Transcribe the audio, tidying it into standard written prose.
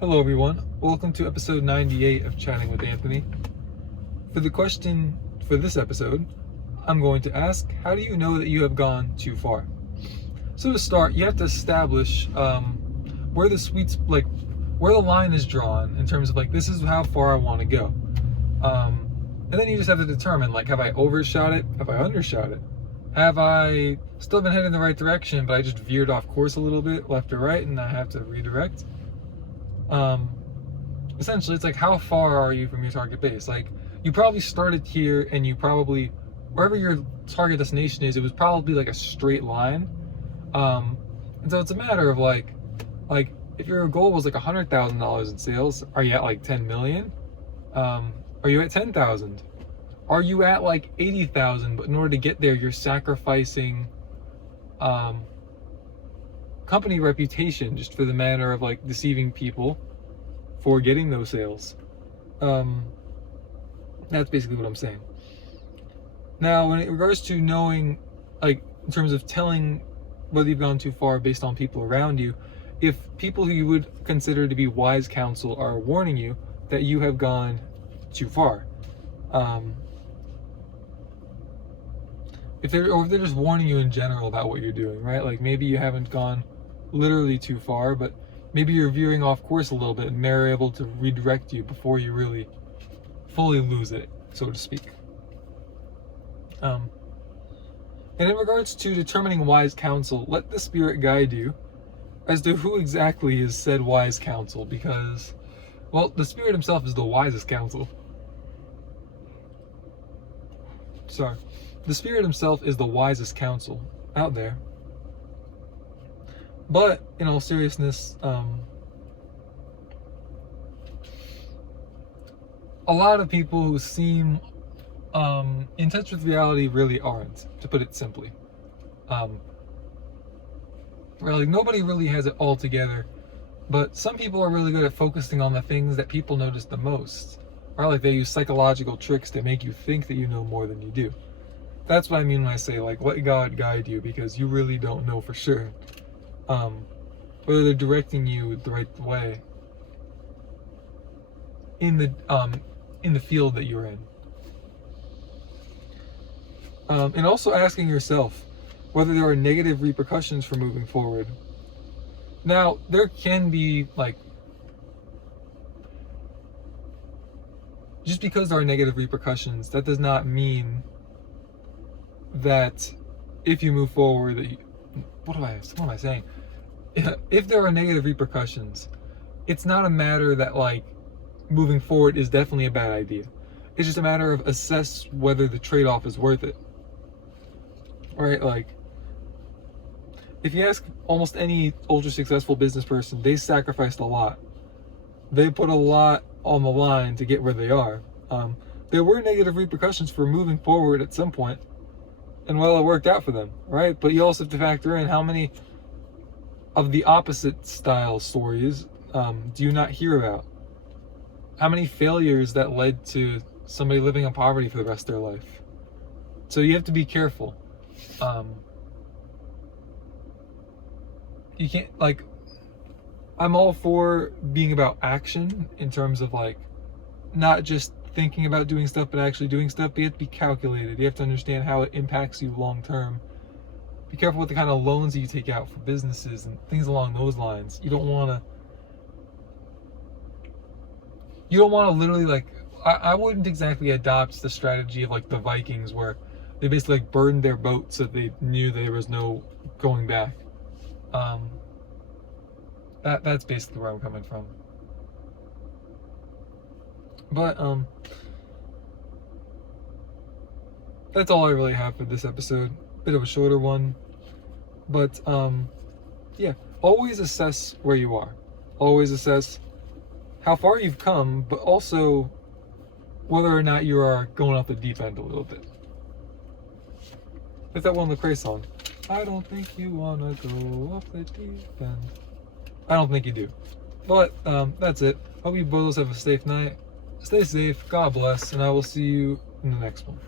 Hello everyone, welcome to episode 98 of Chatting with Anthony. For the question for this episode, I'm going to ask, how do you know that you have gone too far? So to start, you have to establish where the line is drawn in terms of this is how far I want to go. And then you just have to determine have I overshot it? Have I undershot it? Have I still been heading in the right direction, but I just veered off course a little bit, left or right, and I have to redirect? Essentially, it's how far are you from your target base? You probably started here, and you probably, wherever your target destination is, it was probably a straight line. And so it's a matter of if your goal was $100,000 in sales, are you at 10 million? Are you at 10,000? Are you at 80,000? But in order to get there, you're sacrificing company reputation just for the manner of deceiving people for getting those sales. That's basically what I'm saying. Now, when it regards to knowing, in terms of telling whether you've gone too far based on people around you, if people who you would consider to be wise counsel are warning you that you have gone too far, if they're just warning you in general about what you're doing, right? Maybe you haven't gone literally too far, but maybe you're veering off course a little bit, and they're able to redirect you before you really fully lose it, so to speak. And in regards to determining wise counsel, let the Spirit guide you as to who exactly is said wise counsel, because, well, the Spirit himself is the wisest counsel. The Spirit himself is the wisest counsel out there. But in all seriousness, a lot of people who seem in touch with reality really aren't, to put it simply. Nobody really has it all together, but some people are really good at focusing on the things that people notice the most. Or they use psychological tricks to make you think that you know more than you do. That's what I mean when I say let God guide you, because you really don't know for sure whether they're directing you the right way in the field that you're in. And also asking yourself whether there are negative repercussions for moving forward. Now, there can be just because there are negative repercussions, that does not mean that if you move forward, what am I saying? If there are negative repercussions, it's not a matter that moving forward is definitely a bad idea. It's just a matter of assess whether the trade-off is worth it. Right? If you ask almost any ultra successful business person, they sacrificed a lot. They put a lot on the line to get where they are. There were negative repercussions for moving forward at some point, and well, it worked out for them, right? But you also have to factor in how many of the opposite style stories do you not hear about? How many failures that led to somebody living in poverty for the rest of their life? So you have to be careful. You can't, I'm all for being about action in terms of not just thinking about doing stuff but actually doing stuff, but you have to be calculated. You have to understand how it impacts you long term. Be careful with the kind of loans that you take out for businesses and things along those lines. You don't want to literally I wouldn't exactly adopt the strategy of the Vikings, where they basically burned their boat so they knew there was no going back. That's basically where I'm coming from. But that's all I really have for this episode. Bit of a shorter one, but yeah, always assess where you are. Always assess how far you've come, but also whether or not you are going off the deep end a little bit. It's that one Lecrae song. I don't think you wanna go off the deep end. I don't think you do. But that's it. Hope you both have a safe night. Stay safe. God bless, and I will see you in the next one.